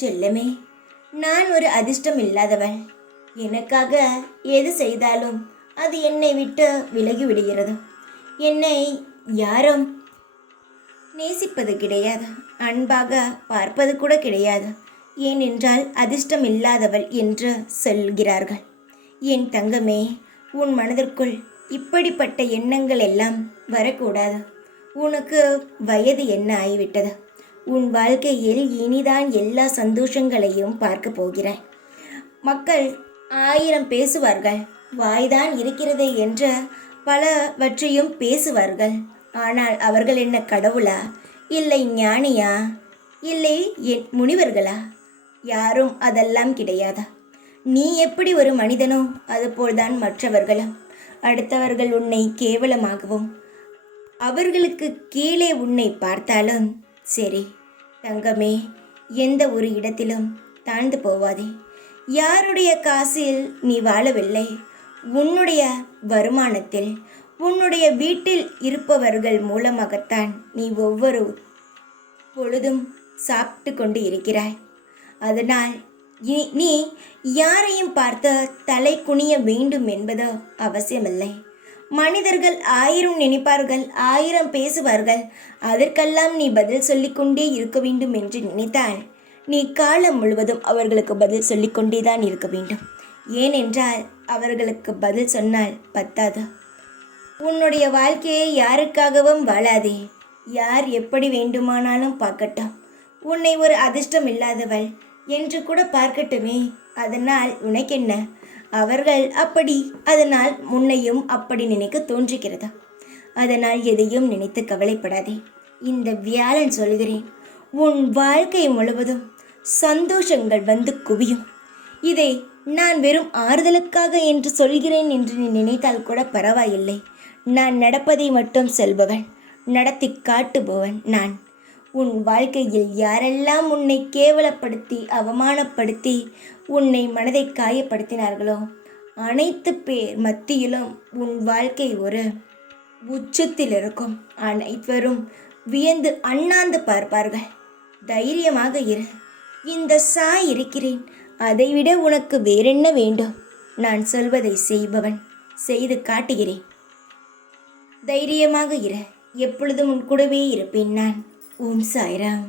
செல்லமே, நான் ஒரு அதிர்ஷ்டம் இல்லாதவள். எனக்காக எது செய்தாலும் அது என்னை விட்டு விலகி விடுகிறது. என்னை யாரும் நேசிப்பது கிடையாது, அன்பாக பார்ப்பது கூட கிடையாது. ஏனென்றால் அதிர்ஷ்டம் இல்லாதவள் என்று சொல்கிறார்கள். என் தங்கமே, உன் மனதிற்குள் இப்படிப்பட்ட எண்ணங்கள் எல்லாம் வரக்கூடாது. உனக்கு வயது என்ன ஆகிவிட்டது? உன் வாழ்க்கையில் இனிதான் எல்லா சந்தோஷங்களையும் பார்க்க போகிறாய். மக்கள் 1000 பேசுவார்கள், வாய்தான் இருக்கிறதே என்று பலவற்றையும் பேசுவார்கள். ஆனால் அவர்கள் என்ன கடவுளா, இல்லை ஞானியா, இல்லை முனிவர்களா? யாரும் அதெல்லாம் கிடையாது. நீ எப்படி ஒரு மனிதனோ அதுபோல்தான் மற்றவர்களும். அடுத்தவர்கள் உன்னை கேவலமாகவும் அவர்களுக்கு கீழே உன்னை பார்த்தாலும் சரி தங்கமே, எந்த ஒரு இடத்திலும் தாழ்ந்து போவாதே. யாருடைய காசில் நீ வாழவில்லை, உன்னுடைய வருமானத்தில் உன்னுடைய வீட்டில் இருப்பவர்கள் மூலமாகத்தான் நீ ஒவ்வொரு பொழுதும் சாப்பிட்டு கொண்டு இருக்கிறாய். அதனால் நீ யாரையும் பார்த்து தலை குனிய வேண்டும் என்பது அவசியமில்லை. மனிதர்கள் 1000 நினைப்பார்கள், 1000 பேசுவார்கள். அதற்கெல்லாம் நீ பதில் சொல்லிக்கொண்டே இருக்க வேண்டும் என்று நினைத்தால் நீ காலம் முழுவதும் அவர்களுக்கு பதில் சொல்லிக்கொண்டே தான் இருக்க வேண்டும். ஏனென்றால் அவர்களுக்கு பதில் சொன்னால் பத்தாது. உன்னுடைய வாழ்க்கையை யாருக்காகவும் வாழாதே. யார் எப்படி வேண்டுமானாலும் பார்க்கட்டும். உன்னை ஒரு அதிர்ஷ்டம் இல்லாதவள் என்று கூட பார்க்கட்டுமே, அதனால் உனக்கென்ன? அவர்கள் அப்படி, அதனால் முன்னையும் அப்படி நினைக்க தோன்றுகிறது. அதனால் எதையும் நினைத்து கவலைப்படாதே. இந்த வியாழன் சொல்கிறேன், உன் வாழ்க்கை முழுவதும் சந்தோஷங்கள் வந்து குவியும். இதை நான் வெறும் ஆறுதலுக்காக என்று சொல்கிறேன் என்று நீ நினைத்தால் கூட பரவாயில்லை. நான் நடப்பதை மட்டும் சொல்பவன், நடத்தி காட்டுபவன் நான். உன் வாழ்க்கையில் யாரெல்லாம் உன்னை கேவலப்படுத்தி அவமானப்படுத்தி உன்னை மனதை காயப்படுத்தினார்களோ அனைத்து பேர் மத்தியிலும் உன் வாழ்க்கை ஒரு உச்சத்தில் இருக்கும். அனைவரும் வியந்து அண்ணாந்து பார்ப்பார்கள். தைரியமாக இரு. இந்த சாய் இருக்கிறேன், அதைவிட உனக்கு வேறென்ன வேண்டும்? நான் சொல்வதை செய்பவன், செய்து காட்டுகிறேன். தைரியமாக இரு. எப்பொழுதும் உன் கூடவே இருப்பேன் நான். ஓம் சாய்ராம்.